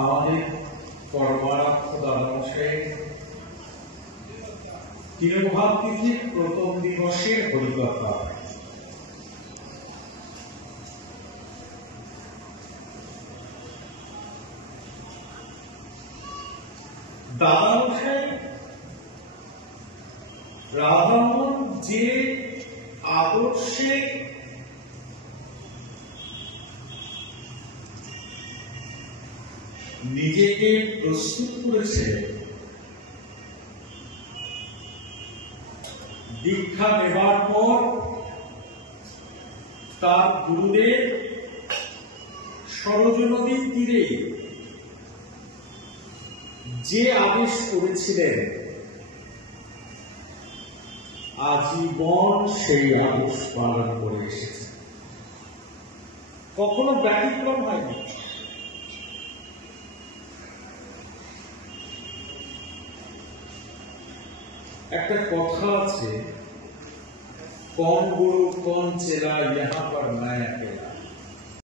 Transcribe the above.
আমাদের পরমারাধ্য দাদামশাই তিরোভাব তিথির প্রথম দিবসের হরিকথা। দাদামশাই রাধামোহন যে আদর্শে নিজেকে প্রস্তুত করেছে, দীক্ষা নেবার পর তার গুরুদেব সরজ নদীর তীরে যে আদেশ করেছিলেন, আজীবন সেই আদেশ পালন করে এসেছে, কখনো ব্যতিক্রম হয়নি। একটা কথা আছে, কন গুরু কন চেলা ইহা পর নয়া কেলা।